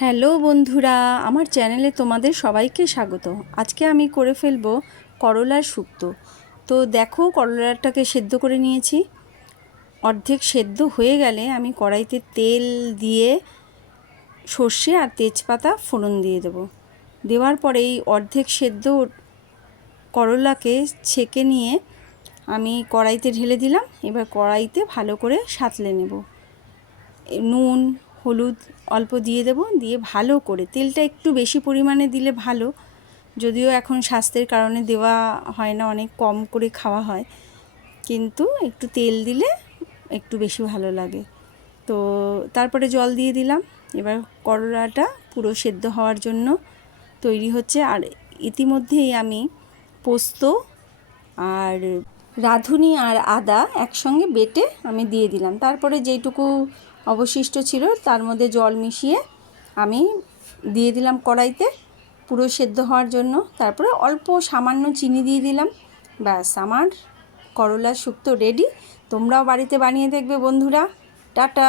Hello বন্ধুরা, আমার চ্যানেলে তোমাদের সবাইকে স্বাগত। আজকে আমি করে ফেলবো করলার শুক্তো। তো দেখো, করলাটাকে সেদ্ধ করে নিয়েছি। অর্ধেক সেদ্ধ হয়ে গেলে আমি কড়াইতে তেল দিয়ে সর্ষে আর তেজপাতা ফোড়ন দিয়ে দেবো। দেওয়ার পরে এই অর্ধেক সেদ্ধ করলাকে ছেঁকে নিয়ে আমি কড়াইতে ঢেলে দিলাম। এবার কড়াইতে ভালো করে সাঁতলে নেব। নুন হলুদ অল্প দিয়ে দেব, দিয়ে ভালো করে তেলটা একটু বেশি পরিমাণে দিলে ভালো, যদিও এখন স্বাস্থ্যের কারণে দেওয়া হয় না, অনেক কম করে খাওয়া হয়, কিন্তু একটু তেল দিলে একটু বেশি ভালো লাগে। তো তারপরে জল দিয়ে দিলাম। এবার করলাটা পুরো সেদ্ধ হওয়ার জন্য তৈরি হচ্ছে। আর ইতিমধ্যেই আমি পোস্ত আর রাঁধুনি আর আদা একসঙ্গে বেটে আমি দিয়ে দিলাম। তারপরে যেইটুকু অবশিষ্ট ছিল তার মধ্যে জল মিশিয়ে আমি দিয়ে দিলাম কড়াইতে পুরো সেদ্ধ হওয়ার জন্য। তারপরে অল্প সামান্য চিনি দিয়ে দিলাম। ব্যাস, আমার করলার শুক্তো রেডি। তোমরাও বাড়িতে বানিয়ে দেখবে বন্ধুরা। টাটা।